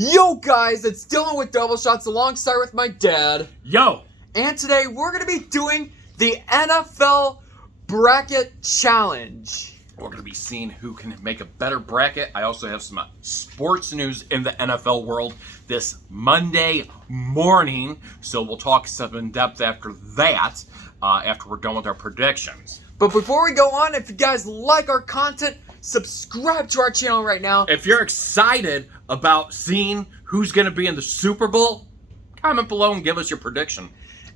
Yo guys, it's Dylan with Double Shots alongside with my dad. Yo! And today we're going to be doing the NFL Bracket Challenge. We're going to be seeing who can make a better bracket. I also have some sports news in the NFL world this Monday morning. So we'll talk some in depth after that, after we're done with our predictions. But before we go on, if you guys like our content, subscribe to our channel right now. If you're excited about seeing who's going to be in the Super Bowl, comment below and give us your prediction.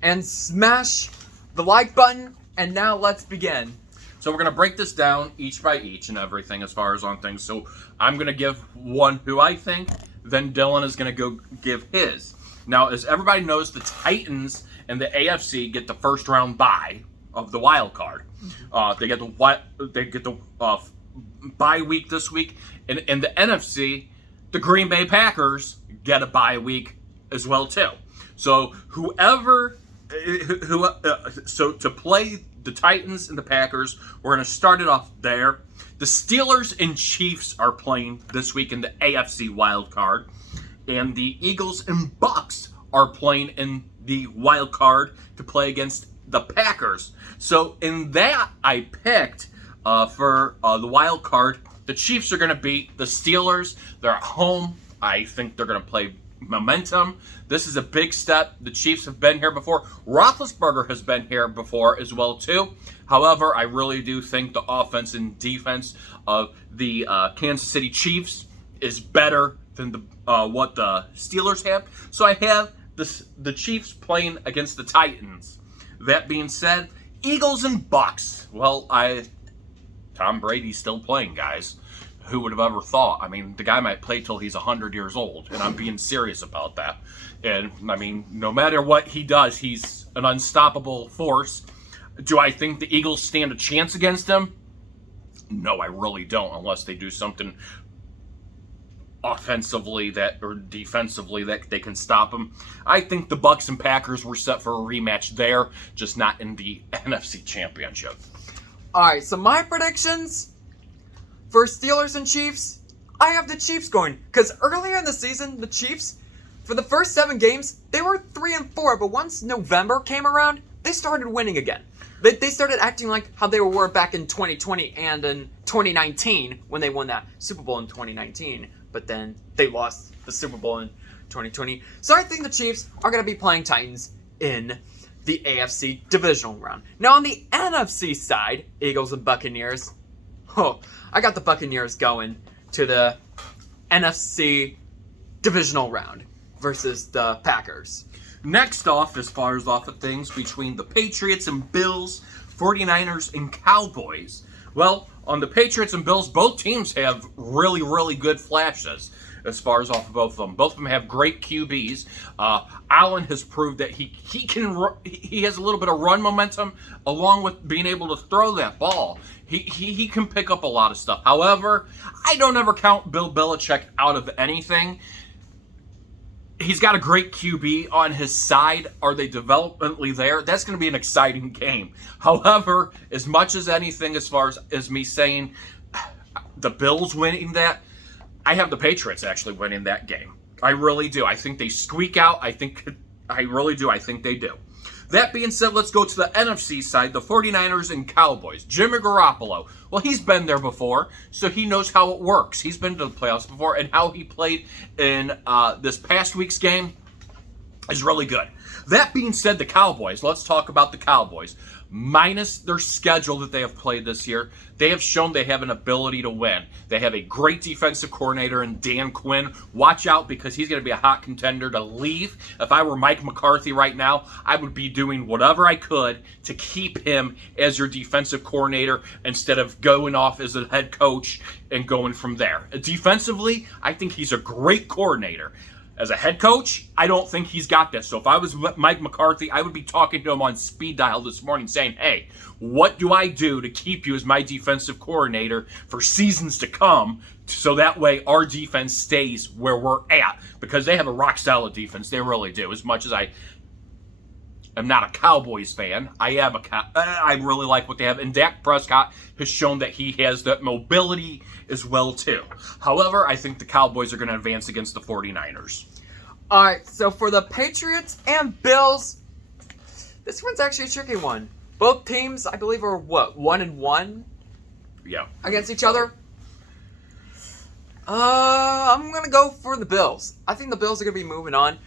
And smash the like button. And now let's begin. So we're going to break this down each by each and everything as far as on things. So I'm going to give one who I think, then Dylan is going to go give his. Now, as everybody knows, the Titans and the AFC get the first round bye of the wild card. They get the bye week this week. And in the NFC, the Green Bay Packers get a bye week as well too. So so to play the Titans and the Packers, we're going to start it off there. The Steelers and Chiefs are playing this week in the AFC wild card, and the Eagles and Bucks are playing in the wild card to play against the Packers. So in that, I picked for the wild card, the Chiefs are going to beat the Steelers. They're at home. I think they're going to play momentum. This is a big step. The Chiefs have been here before. Roethlisberger has been here before as well too. However, I really do think the offense and defense of the Kansas City Chiefs is better than what the Steelers have. So I have the Chiefs playing against the Titans. That being said, Eagles and Bucks. Well, Tom Brady's still playing, guys. Who would have ever thought? I mean, the guy might play till he's 100 years old, and I'm being serious about that. And, I mean, no matter what he does, he's an unstoppable force. Do I think the Eagles stand a chance against him? No, I really don't, unless they do something offensively or defensively that they can stop him. I think the Bucks and Packers were set for a rematch there, just not in the NFC Championship. All right, so my predictions for Steelers and Chiefs, I have the Chiefs going. Because earlier in the season, the Chiefs, for the first 7 games, they were 3-4. But once November came around, they started winning again. They started acting like how they were back in 2020 and in 2019 when they won that Super Bowl in 2019. But then they lost the Super Bowl in 2020. So I think the Chiefs are going to be playing Titans in the AFC divisional round. Now on the NFC side, Eagles and Buccaneers. Oh, I got the Buccaneers going to the NFC divisional round versus the Packers. Next off, as far as off of things between the Patriots and Bills, 49ers and Cowboys. Well, on the Patriots and Bills, both teams have really, really good flashes as far as off of both of them. Both of them have great QBs. Allen has proved that he has a little bit of run momentum along with being able to throw that ball. He can pick up a lot of stuff. However, I don't ever count Bill Belichick out of anything. He's got a great QB on his side. Are they developmentally there? That's going to be an exciting game. However, as much as anything, as far as me saying the Bills winning that, I have the Patriots actually winning that game. I really do. I think they squeak out. I really do. I think they do. That being said, let's go to the NFC side, the 49ers and Cowboys. Jimmy Garoppolo. Well, he's been there before, so he knows how it works. He's been to the playoffs before, and how he played in this past week's game is really good. That being said, the Cowboys. Let's talk about the Cowboys. Minus their schedule that they have played this year, they have shown they have an ability to win. They have a great defensive coordinator in Dan Quinn. Watch out, because he's going to be a hot contender to leave. If I were Mike McCarthy right now, I would be doing whatever I could to keep him as your defensive coordinator instead of going off as a head coach and going from there. Defensively, I think he's a great coordinator. As a head coach, I don't think he's got this. So if I was Mike McCarthy, I would be talking to him on speed dial this morning saying, hey, what do I do to keep you as my defensive coordinator for seasons to come, so that way our defense stays where we're at? Because they have a rock-solid defense. They really do. As much as I am not a Cowboys fan. I really like what they have. And Dak Prescott has shown that he has that mobility as well, too. However, I think the Cowboys are going to advance against the 49ers. All right, so for the Patriots and Bills, this one's actually a tricky one. Both teams, I believe, are, 1-1? Yeah. Against each other? I'm going to go for the Bills. I think the Bills are going to be moving on.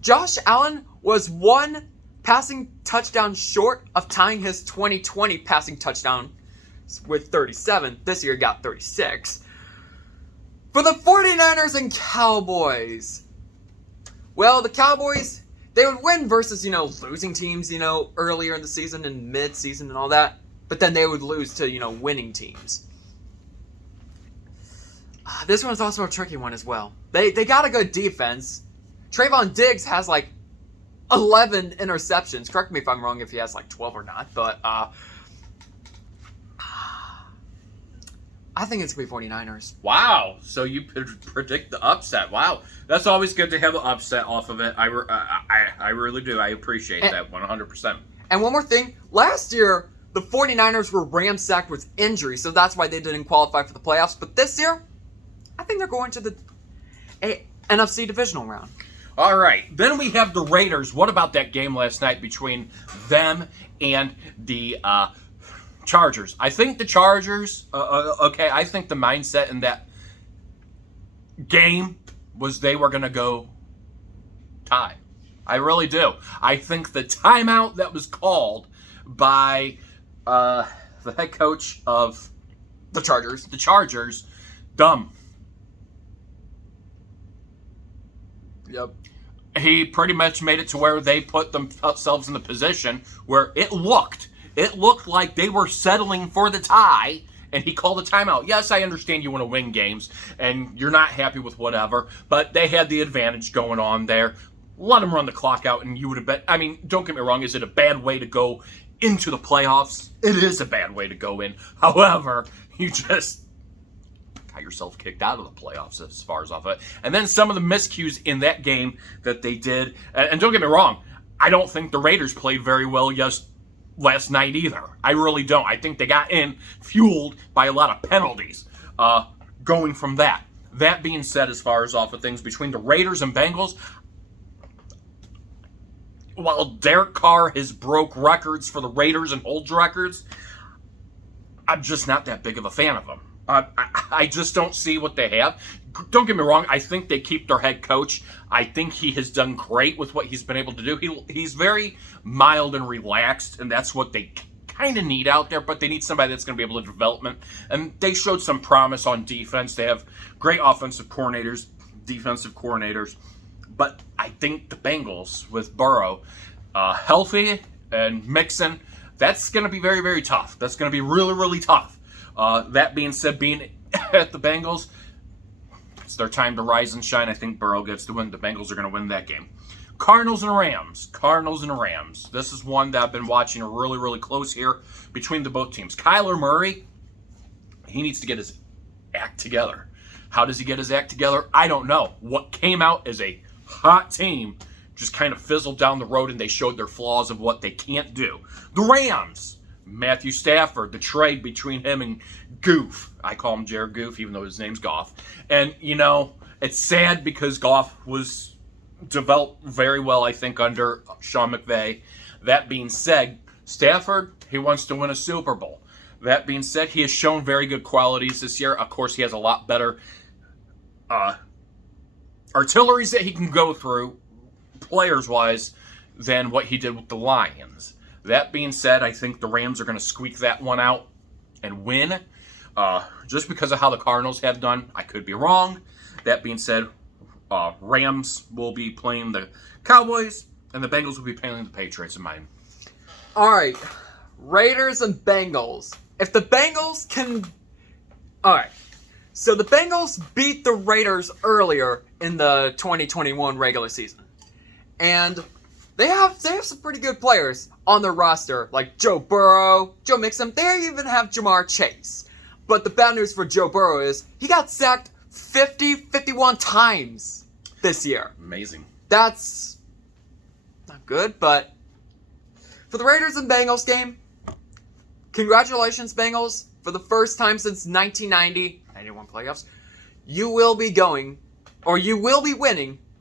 Josh Allen was one passing touchdown short of tying his 2020 passing touchdown with 37. This year he got 36. For the 49ers and Cowboys. Well, the Cowboys, they would win versus, losing teams, earlier in the season and mid-season and all that. But then they would lose to, winning teams. This one's also a tricky one as well. They got a good defense. Trayvon Diggs has 11 interceptions. Correct me if I'm wrong if he has 12 or not. But I think it's going to be 49ers. Wow. So you predict the upset. Wow. That's always good to have an upset off of it. I really do. I appreciate that 100%. And one more thing. Last year, the 49ers were ransacked with injury, so that's why they didn't qualify for the playoffs. But this year, I think they're going to the NFC divisional round. All right. Then we have the Raiders. What about that game last night between them and the Chargers? I think the Chargers, I think the mindset in that game was they were going to go tie. I really do. I think the timeout that was called by the head coach of the Chargers, dumb. Yep. He pretty much made it to where they put themselves in the position where it looked like they were settling for the tie, and he called a timeout. Yes, I understand you want to win games, and you're not happy with whatever, but they had the advantage going on there. Let them run the clock out, and you would have bet. I mean, don't get me wrong, is it a bad way to go into the playoffs? It is a bad way to go in. However, you just got yourself kicked out of the playoffs as far as off it. And then some of the miscues in that game that they did. And don't get me wrong, I don't think the Raiders played very well last night either. I really don't. I think they got fueled by a lot of penalties going from that. That being said, as far as off of things between the Raiders and Bengals, while Derek Carr has broke records for the Raiders and holds records, I'm just not that big of a fan of him. I just don't see what they have. Don't get me wrong. I think they keep their head coach. I think he has done great with what he's been able to do. He's very mild and relaxed, and that's what they kind of need out there. But they need somebody that's going to be able to development. And they showed some promise on defense. They have great offensive coordinators, defensive coordinators. But I think the Bengals with Burrow healthy and Mixon, that's going to be very, very tough. That's going to be really, really tough. That being said, being at the Bengals, it's their time to rise and shine. I think Burrow gets to win. The Bengals are going to win that game. Cardinals and Rams. This is one that I've been watching really, really close here between the both teams. Kyler Murray, he needs to get his act together. How does he get his act together? I don't know. What came out as a hot team just kind of fizzled down the road, and they showed their flaws of what they can't do. The Rams, Matthew Stafford, the trade between him and Goof. I call him Jared Goof, even though his name's Goff. And, it's sad because Goff was developed very well, I think, under Sean McVay. That being said, Stafford, he wants to win a Super Bowl. That being said, he has shown very good qualities this year. Of course, he has a lot better artilleries that he can go through, players-wise, than what he did with the Lions. That being said, I think the Rams are going to squeak that one out and win. Just because of how the Cardinals have done. I could be wrong. That being said, Rams will be playing the Cowboys, and the Bengals will be playing the Patriots in mine. All right. Raiders and Bengals. If the Bengals can... All right. So the Bengals beat the Raiders earlier in the 2021 regular season. And they have some pretty good players on their roster, like Joe Burrow, Joe Mixon. They even have Jamar Chase. But the bad news for Joe Burrow is he got sacked 51 times this year. Amazing. That's not good, but For the Raiders and Bengals game, congratulations, Bengals. For the first time since 1990, 91 playoffs, you will be winning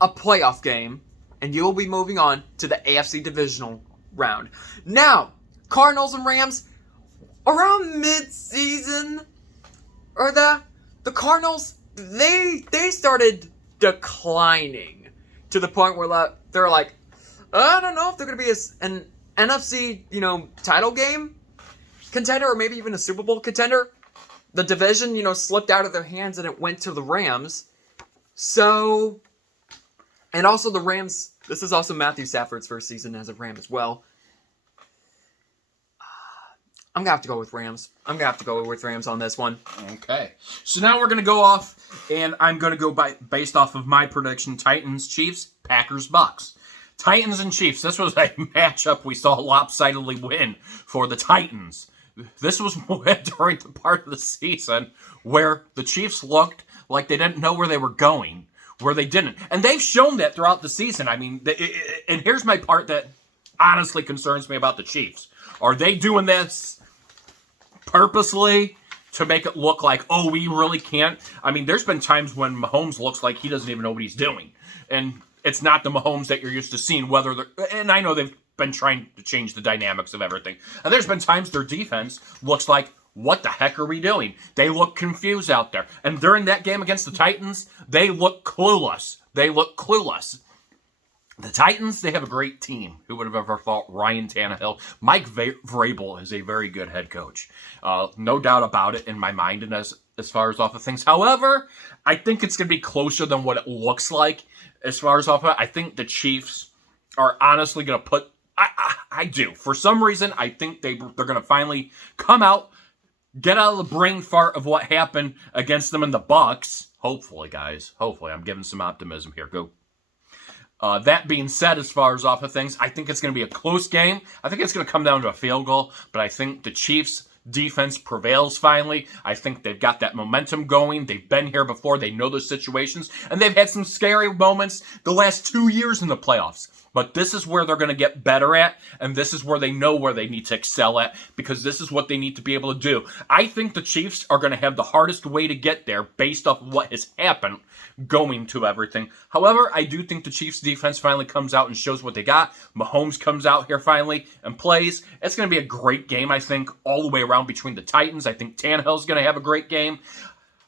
a playoff game, and you will be moving on to the AFC divisional round. Now, Cardinals and Rams, around mid-season, or the Cardinals, they started declining to the point where they're like, I don't know if they're going to be an NFC, title game contender, or maybe even a Super Bowl contender. The division, slipped out of their hands and it went to the Rams. So, and also the Rams, this is also Matthew Stafford's first season as a Ram as well. I'm going to have to go with Rams. I'm going to have to go with Rams on this one. Okay. So now we're going to go off, and I'm going to go based off of my prediction, Titans, Chiefs, Packers, Bucks. Titans and Chiefs, this was a matchup we saw lopsidedly win for the Titans. This was during the part of the season where the Chiefs looked like they didn't know where they were going, where they didn't. And they've shown that throughout the season. I mean, and here's my part that honestly concerns me about the Chiefs. Are they doing this purposely to make it look like, oh, we really can't? I mean, there's been times when Mahomes looks like he doesn't even know what he's doing. And it's not the Mahomes that you're used to seeing, and I know they've been trying to change the dynamics of everything. And there's been times their defense looks like, what the heck are we doing? They look confused out there. And during that game against the Titans, they look clueless. The Titans, they have a great team. Who would have ever thought Ryan Tannehill? Mike Vrabel is a very good head coach. No doubt about it in my mind and as far as off of things. However, I think it's going to be closer than what it looks like as far as off of it. I think the Chiefs are honestly going to put... I do. For some reason, I think they're going to finally come out, get out of the brain fart of what happened against them in the Bucs. Hopefully, guys. Hopefully. I'm giving some optimism here. Go. That being said, as far as off of things, I think it's going to be a close game. I think it's going to come down to a field goal, but I think the Chiefs' defense prevails finally. I think they've got that momentum going. They've been here before. They know those situations, and they've had some scary moments the last 2 years in the playoffs. But this is where they're going to get better at, and this is where they know where they need to excel at, because this is what they need to be able to do. I think the Chiefs are going to have the hardest way to get there based off of what has happened going to everything. However, I do think the Chiefs defense finally comes out and shows what they got. Mahomes comes out here finally and plays. It's going to be a great game, I think, all the way around between the Titans. I think Tannehill's going to have a great game.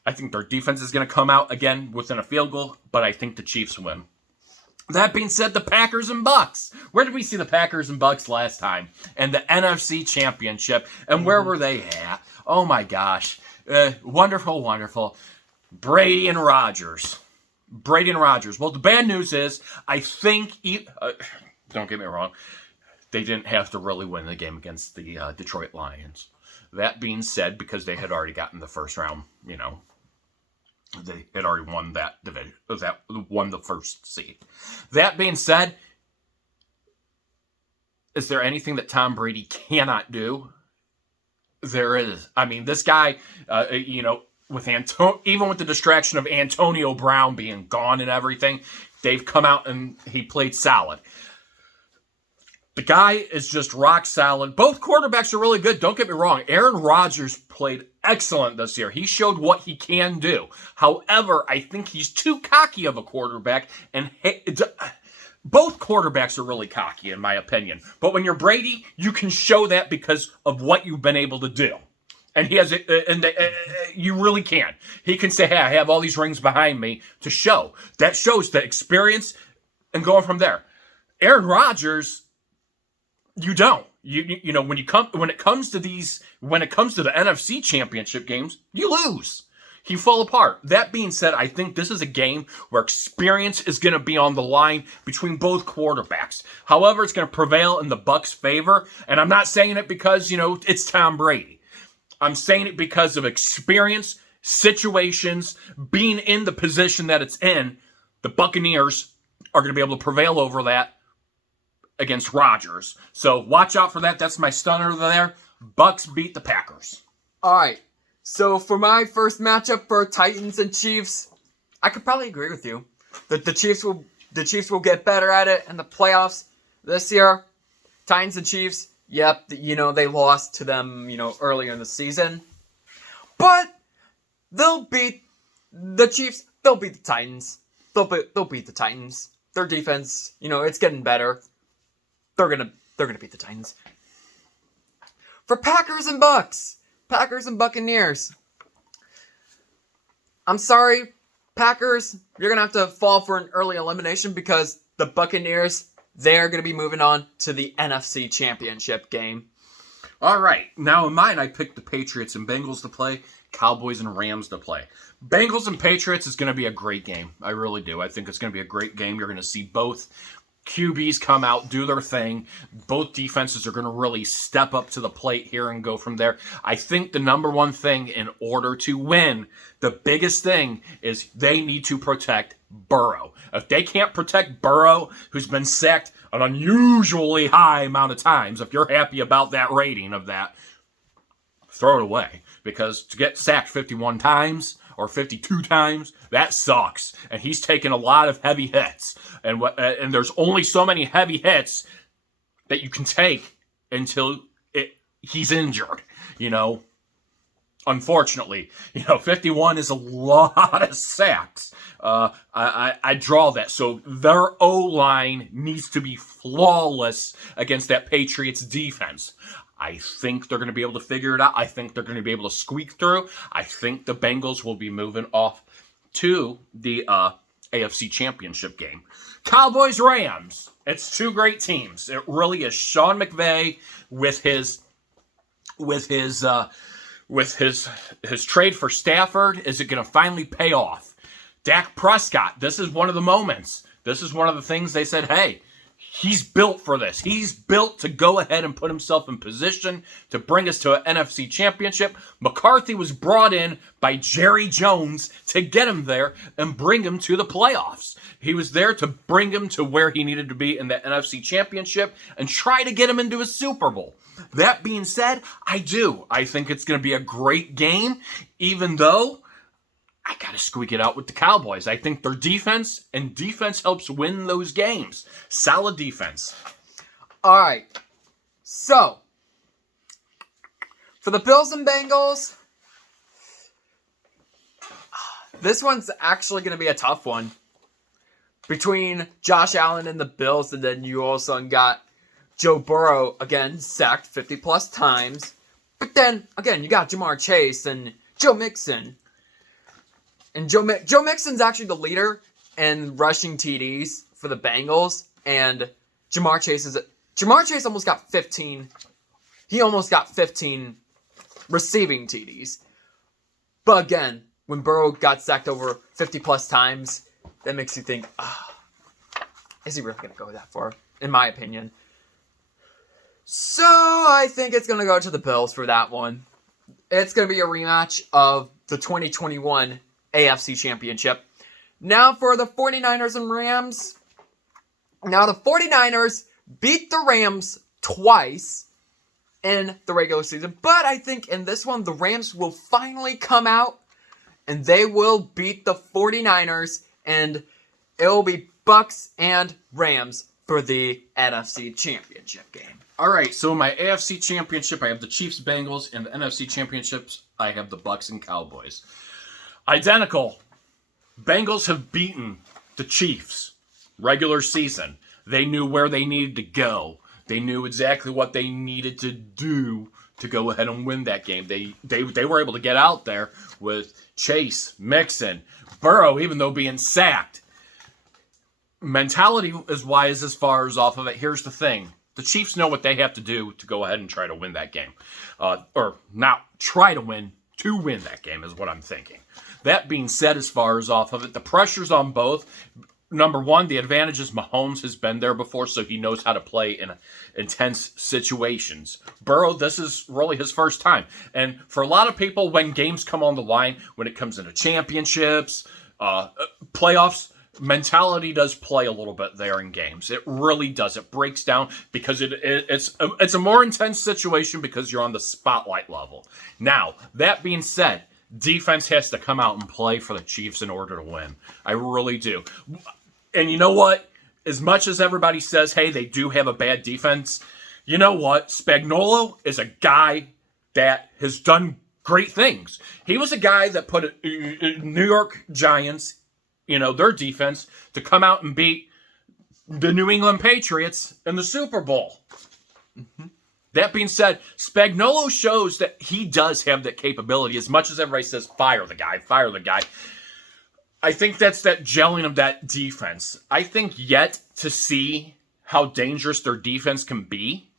I think their defense is going to come out again within a field goal, but I think the Chiefs win. That being said, the Packers and Bucks. Where did we see the Packers and Bucks last time? And the NFC Championship. And where were they at? Oh my gosh. Wonderful, wonderful. Brady and Rodgers. Well, the bad news is, I think, don't get me wrong, they didn't have to really win the game against the Detroit Lions. That being said, because they had already gotten the first round, they had already won that division. That won the first seed. That being said, is there anything that Tom Brady cannot do? There is. I mean, this guy, with even with the distraction of Antonio Brown being gone and everything, they've come out and he played solid. The guy is just rock solid. Both quarterbacks are really good. Don't get me wrong. Aaron Rodgers played excellent this year. He showed what he can do. However, I think he's too cocky of a quarterback. And both quarterbacks are really cocky, in my opinion. But when you're Brady, you can show that because of what you've been able to do. And he has, you really can. He can say, hey, I have all these rings behind me to show. That shows the experience and going from there. Aaron Rodgers... You don't. When it comes to the NFC Championship games, you lose. You fall apart. That being said, I think this is a game where experience is going to be on the line between both quarterbacks. However, it's going to prevail in the Bucs' favor, and I'm not saying it because, it's Tom Brady. I'm saying it because of experience, situations, being in the position that it's in. The Buccaneers are going to be able to prevail over that against Rodgers. So watch out for that. That's my stunner there. Bucks beat the Packers. All right. So for my first matchup for Titans and Chiefs, I could probably agree with you that the Chiefs will get better at it in the playoffs this year. Titans and Chiefs, Yep, they lost to them, earlier in the season. But they'll beat the Chiefs. They'll beat the Titans. They'll beat the Titans. Their defense, it's getting better. They're gonna beat the Titans. For Packers and Bucks. Packers and Buccaneers. I'm sorry, Packers, you're going to have to fall for an early elimination because the Buccaneers, they're going to be moving on to the NFC Championship game. All right. Now in mine, I picked the Patriots and Bengals to play, Cowboys and Rams to play. Bengals and Patriots is going to be a great game. I really do. I think it's going to be a great game. You're going to see both QBs come out, do their thing. Both defenses are going to really step up to the plate here and go from there. I think the number one thing in order to win, the biggest thing is they need to protect Burrow. If they can't protect Burrow, who's been sacked an unusually high amount of times, if you're happy about that rating of that, throw it away. Because to get sacked 51 times or 52 times, that sucks. And he's taken a lot of heavy hits. And there's only so many heavy hits that you can take until he's injured, Unfortunately, 51 is a lot of sacks. I draw that. So their O-line needs to be flawless against that Patriots defense. I think they're going to be able to figure it out. I think they're going to be able to squeak through. I think the Bengals will be moving off to the AFC Championship game. Cowboys Rams. It's two great teams. It really is. Sean McVay with his trade for Stafford. Is it going to finally pay off? Dak Prescott. This is one of the moments. This is one of the things they said, hey, he's built for this. He's built to go ahead and put himself in position to bring us to an NFC Championship. McCarthy was brought in by Jerry Jones to get him there and bring him to the playoffs. He was there to bring him to where he needed to be in the NFC Championship and try to get him into a Super Bowl. That being said, I think it's going to be a great game, even though I got to squeak it out with the Cowboys. I think their defense helps win those games. Solid defense. All right. So, for the Bills and Bengals, this one's actually going to be a tough one. Between Josh Allen and the Bills, and then you also got Joe Burrow, again, sacked 50-plus times. But then, again, you got Jamar Chase and Joe Mixon. And Joe Mixon's actually the leader in rushing TDs for the Bengals, and Jamar Chase almost got 15. He almost got 15 receiving TDs. But again, when Burrow got sacked over 50-plus times, that makes you think, is he really going to go that far? In my opinion. So I think it's going to go to the Bills for that one. It's going to be a rematch of the 2021 AFC Championship. Now for the 49ers and Rams. Now the 49ers beat the Rams twice in the regular season. But I think in this one, the Rams will finally come out and they will beat the 49ers. And it will be Bucks and Rams for the NFC Championship game. All right, so in my AFC Championship, I have the Chiefs, Bengals, and the NFC Championships, I have the Bucks and Cowboys. Identical. Bengals have beaten the Chiefs regular season. They knew where they needed to go. They knew exactly what they needed to do to go ahead and win that game. They were able to get out there with Chase, Mixon, Burrow, even though being sacked. Mentality is wise as far as off of it. Here's the thing. The Chiefs know what they have to do to go ahead and try to win that game. Or not try to win that game is what I'm thinking. That being said, as far as off of it, the pressure's on both. Number one, the advantage is Mahomes has been there before, so he knows how to play in intense situations. Burrow, this is really his first time. And for a lot of people, when games come on the line, when it comes into championships, playoffs, mentality does play a little bit there in games. It really does. It breaks down because it's a more intense situation because you're on the spotlight level. Now, that being said, defense has to come out and play for the Chiefs in order to win. I really do. And you know what? As much as everybody says, hey, they do have a bad defense, you know what? Spagnuolo is a guy that has done great things. He was a guy that put New York Giants, their defense, to come out and beat the New England Patriots in the Super Bowl. Mm-hmm. That being said, Spagnuolo shows that he does have that capability. As much as everybody says, fire the guy. I think that's that gelling of that defense. I think yet to see how dangerous their defense can be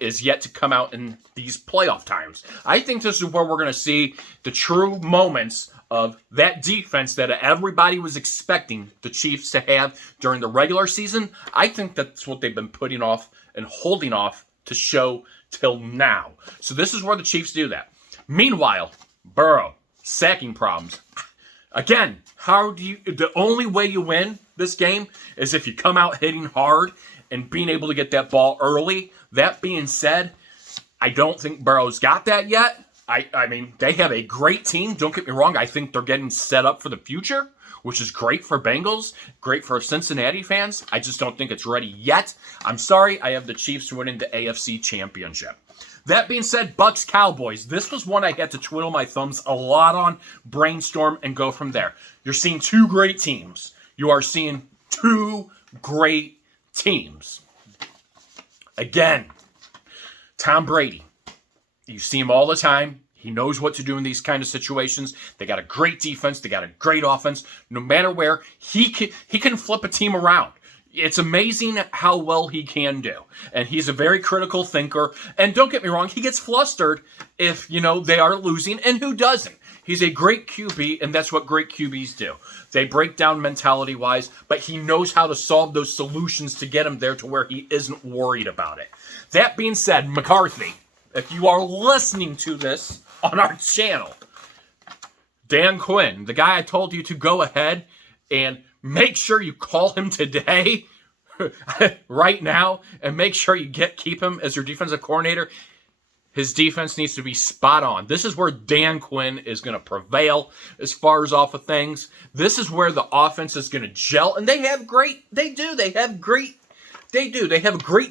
is yet to come out in these playoff times. I think this is where we're going to see the true moments of that defense that everybody was expecting the Chiefs to have during the regular season. I think that's what they've been putting off and holding off to show till now. So this is where the Chiefs do that. Meanwhile, Burrow, sacking problems. Again, the only way you win this game is if you come out hitting hard and being able to get that ball early. That being said, I don't think Burrow's got that yet. I mean, they have a great team. Don't get me wrong. I think they're getting set up for the future, which is great for Bengals, great for Cincinnati fans. I just don't think it's ready yet. I'm sorry. I have the Chiefs winning the AFC Championship. That being said, Bucs Cowboys. This was one I had to twiddle my thumbs a lot on, brainstorm, and go from there. You're seeing two great teams. You are seeing two great teams. Again, Tom Brady. You see him all the time. He knows what to do in these kind of situations. They got a great defense. They got a great offense. No matter where, he can flip a team around. It's amazing how well he can do. And he's a very critical thinker. And don't get me wrong, he gets flustered if, they are losing. And who doesn't? He's a great QB, and that's what great QBs do. They break down mentality-wise, but he knows how to solve those solutions to get him there to where he isn't worried about it. That being said, McCarthy, if you are listening to this on our channel, Dan Quinn, the guy I told you to go ahead and make sure you call him today, right now, and make sure you keep him as your defensive coordinator. His defense needs to be spot on. This is where Dan Quinn is going to prevail as far as off of things. This is where the offense is going to gel, and they have a great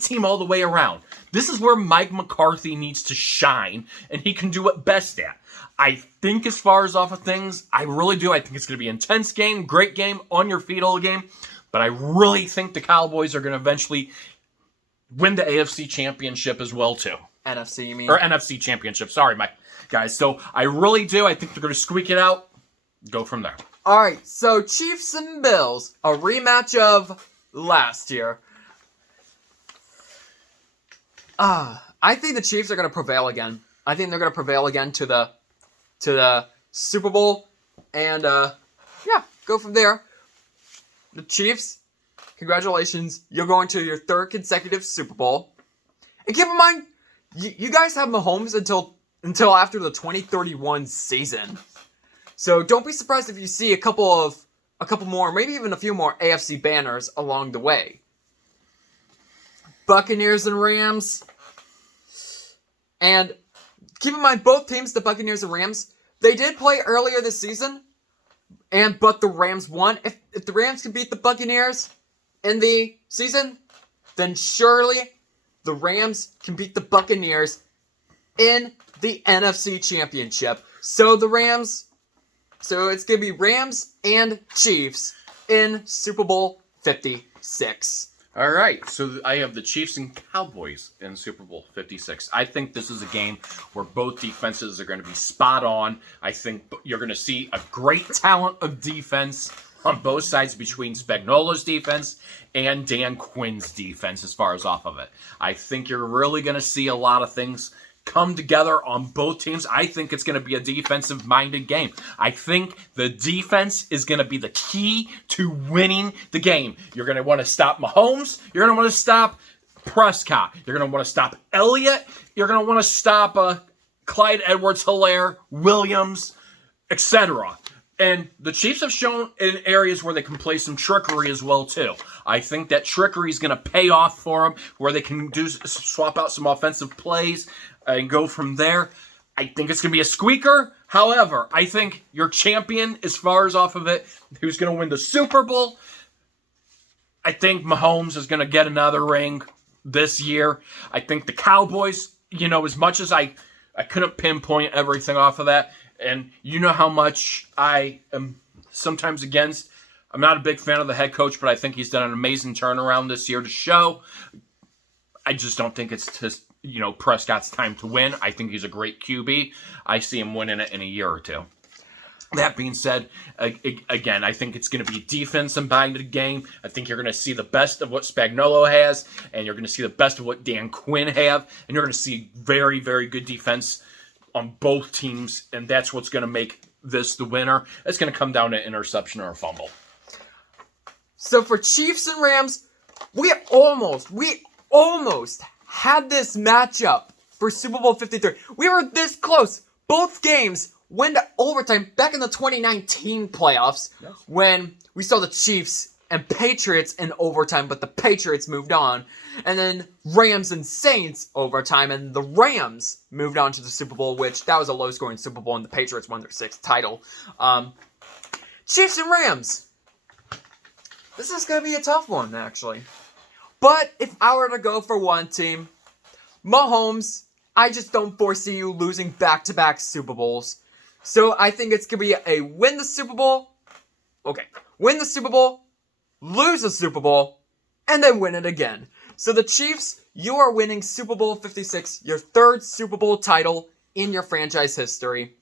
team all the way around. This is where Mike McCarthy needs to shine, and he can do it best at. I think as far as off of things, I really do. I think it's going to be an intense game, great game, on your feet all game. But I really think the Cowboys are going to eventually win the AFC Championship as well, too. NFC, you mean? Or NFC Championship. Sorry, my guys. So I really do. I think they're going to squeak it out. Go from there. All right, so Chiefs and Bills, a rematch of last year. I think the Chiefs are going to prevail again. I think they're going to prevail again to the Super Bowl, and go from there. The Chiefs, congratulations, you're going to your third consecutive Super Bowl. And keep in mind, you guys have Mahomes until after the 2031 season. So don't be surprised if you see a couple more, maybe even a few more AFC banners along the way. Buccaneers and Rams. And keep in mind, both teams, the Buccaneers and Rams, they did play earlier this season, but the Rams won. If the Rams can beat the Buccaneers in the season, then surely the Rams can beat the Buccaneers in the NFC Championship. So it's going to be Rams and Chiefs in Super Bowl 56. All right, so I have the Chiefs and Cowboys in Super Bowl 56. I think this is a game where both defenses are going to be spot on. I think you're going to see a great talent of defense on both sides between Spagnuolo's defense and Dan Quinn's defense as far as off of it. I think you're really going to see a lot of things come together on both teams. I think it's going to be a defensive-minded game. I think the defense is going to be the key to winning the game. You're going to want to stop Mahomes. You're going to want to stop Prescott. You're going to want to stop Elliott. You're going to want to stop Clyde Edwards-Helaire, Williams, etc. And the Chiefs have shown in areas where they can play some trickery as well, too. I think that trickery is going to pay off for them, where they can swap out some offensive plays and go from there. I think it's going to be a squeaker. However, I think your champion, as far as off of it, who's going to win the Super Bowl, I think Mahomes is going to get another ring. this year. I think the Cowboys, as much as I couldn't pinpoint everything off of that, and you know how much I am sometimes against. I'm not a big fan of the head coach, but I think he's done an amazing turnaround this year to show. I just don't think it's just, Prescott's time to win. I think he's a great QB. I see him winning it in a year or two. That being said, again, I think it's going to be defense and buying the game. I think you're going to see the best of what Spagnuolo has, and you're going to see the best of what Dan Quinn have, and you're going to see very, very good defense on both teams, and that's what's going to make this the winner. It's going to come down to interception or a fumble. So for Chiefs and Rams, we almost had this matchup for Super Bowl 53. We were this close. Both games went to overtime back in the 2019 playoffs when we saw the Chiefs and Patriots in overtime, but the Patriots moved on. And then Rams and Saints overtime, and the Rams moved on to the Super Bowl, which that was a low-scoring Super Bowl, and the Patriots won their 6th title. Chiefs and Rams. This is going to be a tough one, actually. But if I were to go for one team, Mahomes, I just don't foresee you losing back-to-back Super Bowls. So I think it's going to be a win the Super Bowl, lose the Super Bowl, and then win it again. So the Chiefs, you are winning Super Bowl 56, your 3rd Super Bowl title in your franchise history.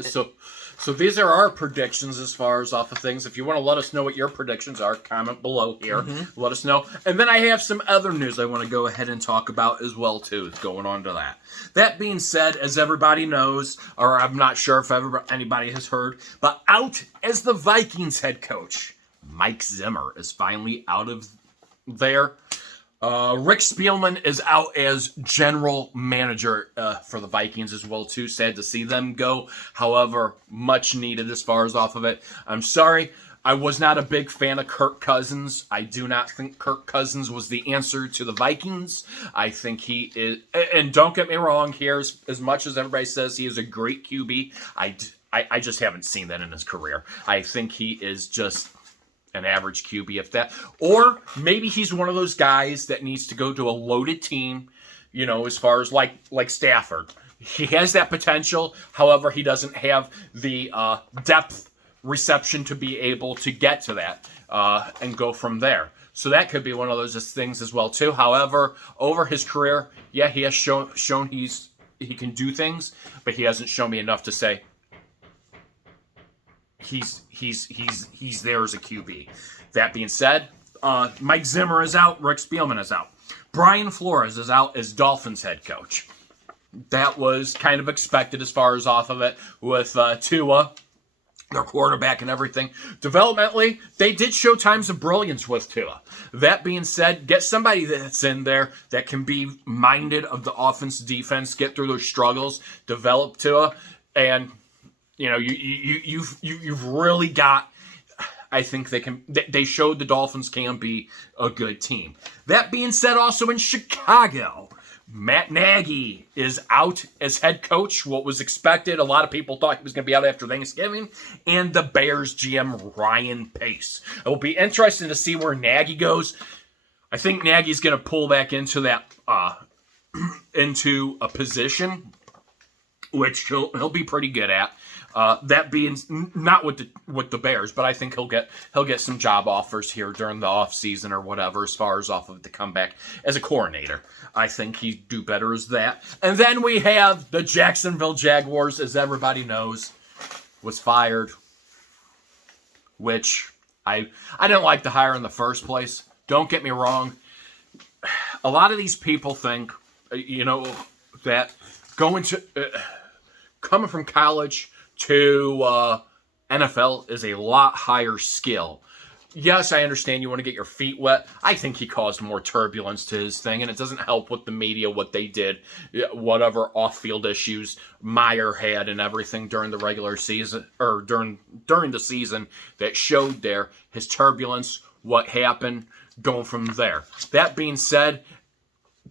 So these are our predictions as far as off of things. If you want to let us know what your predictions are, comment below here. Mm-hmm. Let us know. And then I have some other news I want to go ahead and talk about as well, too, going on to that. That being said, as everybody knows, or I'm not sure if anybody has heard, but out as the Vikings head coach, Mike Zimmer is finally out of there. Rick Spielman is out as general manager for the Vikings as well, too. Sad to see them go. However, much needed as far as off of it. I'm sorry. I was not a big fan of Kirk Cousins. I do not think Kirk Cousins was the answer to the Vikings. I think he is, and don't get me wrong here, as much as everybody says he is a great QB, I just haven't seen that in his career. I think he is just an average QB, if that. Or maybe he's one of those guys that needs to go to a loaded team, as far as like Stafford. He has that potential. However, he doesn't have the depth reception to be able to get to that and go from there. So that could be one of those things as well, too. However, over his career, yeah, he has shown he can do things, but he hasn't shown me enough to say he's there as a QB. That being said, Mike Zimmer is out. Rick Spielman is out. Brian Flores is out as Dolphins head coach. That was kind of expected as far as off of it with Tua, their quarterback and everything. Developmentally, they did show times of brilliance with Tua. That being said, get somebody that's in there that can be minded of the offense, defense, get through those struggles, develop Tua, and you've really got. I think they showed the Dolphins can be a good team. That being said, also in Chicago, Matt Nagy is out as head coach. What was expected. A lot of people thought he was going to be out after Thanksgiving. And the Bears GM, Ryan Pace. It will be interesting to see where Nagy goes. I think Nagy's going to pull back into that, into a position, which he'll be pretty good at. That being not with the Bears, but I think he'll get some job offers here during the off season or whatever, as far as off of the comeback as a coordinator. I think he'd do better as that. And then we have the Jacksonville Jaguars, as everybody knows, was fired, which I didn't like to hire in the first place. Don't get me wrong. A lot of these people think, that coming from college to NFL is a lot higher skill. Yes, I understand you want to get your feet wet. I think he caused more turbulence to his thing, and it doesn't help with the media what they did, whatever off-field issues Meyer had and everything during the regular season, or during the season that showed there, his turbulence, what happened, going from there. That being said,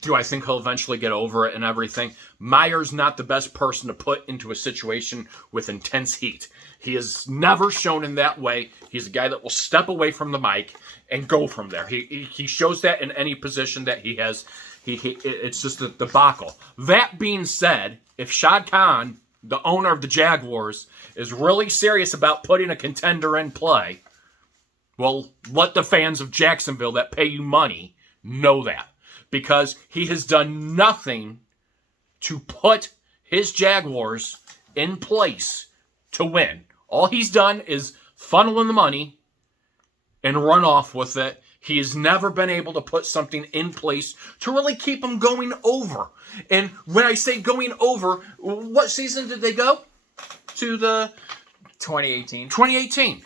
Do I think he'll eventually get over it and everything? Meyer's not the best person to put into a situation with intense heat. He has never shown in that way. He's a guy that will step away from the mic and go from there. He shows that in any position that he has. It's just a debacle. That being said, if Shad Khan, the owner of the Jaguars, is really serious about putting a contender in play, well, let the fans of Jacksonville that pay you money know that. Because he has done nothing to put his Jaguars in place to win. All he's done is funnel in the money and run off with it. He has never been able to put something in place to really keep them going over. And when I say going over, what season did they go? To the 2018. 2018.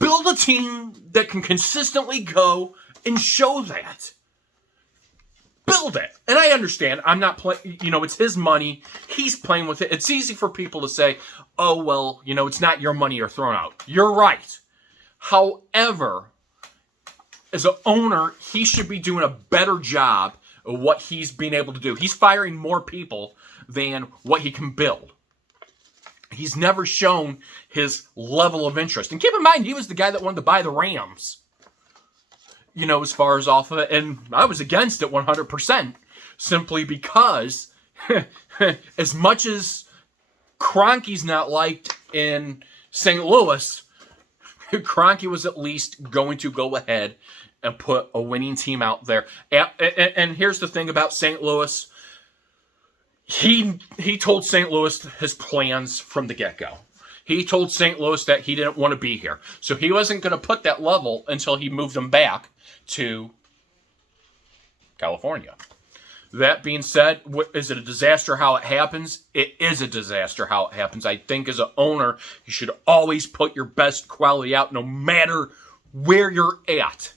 Build a team that can consistently go and show that. Build it. And I understand. I'm not playing, it's his money. He's playing with it. It's easy for people to say, oh, well, it's not your money you're throwing out. You're right. However, as an owner, he should be doing a better job of what he's been able to do. He's firing more people than what he can build. He's never shown his level of interest. And keep in mind, he was the guy that wanted to buy the Rams. As far as off of it. And I was against it 100%. Simply because as much as Kroenke's not liked in St. Louis, Kroenke was at least going to go ahead and put a winning team out there. And here's the thing about St. Louis. He told St. Louis his plans from the get-go. He told St. Louis that he didn't want to be here. So he wasn't going to put that level until he moved them back to California. That being said, is it a disaster how it happens? It is a disaster how it happens. I think as an owner, you should always put your best quality out no matter where you're at.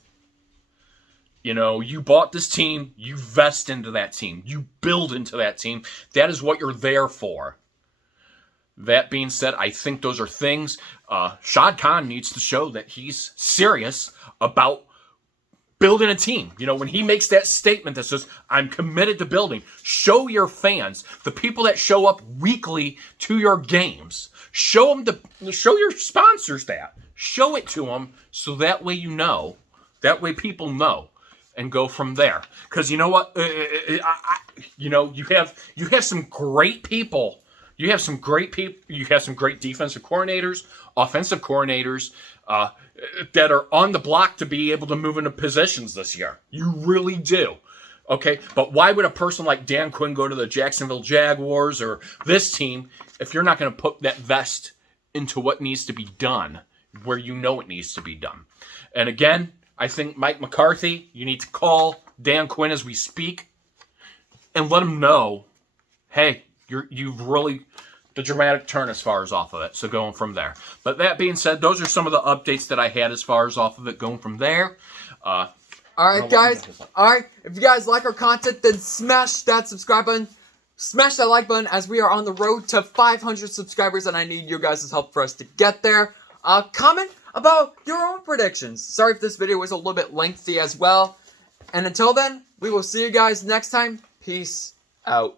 You bought this team, you vest into that team, you build into that team. That is what you're there for. That being said, I think those are things Shad Khan needs to show that he's serious about building a team. When he makes that statement that says, I'm committed to building, show your fans, the people that show up weekly to your games, show your sponsors that. Show it to them so that way that way people know. And go from there, because you know what, you have some great people. You have some great people. You have some great defensive coordinators, offensive coordinators that are on the block to be able to move into positions this year. You really do. Okay, but why would a person like Dan Quinn go to the Jacksonville Jaguars or this team if you're not going to put that vest into what needs to be done where it needs to be done? And again, I think Mike McCarthy, you need to call Dan Quinn as we speak and let him know, hey, you've really the dramatic turn as far as off of it. So going from there. But that being said, those are some of the updates that I had as far as off of it going from there. All right, guys. All right, if you guys like our content, then smash that subscribe button. Smash that like button as we are on the road to 500 subscribers, and I need your guys' help for us to get there. Comment about your own predictions. Sorry if this video was a little bit lengthy as well. And until then, we will see you guys next time. Peace out.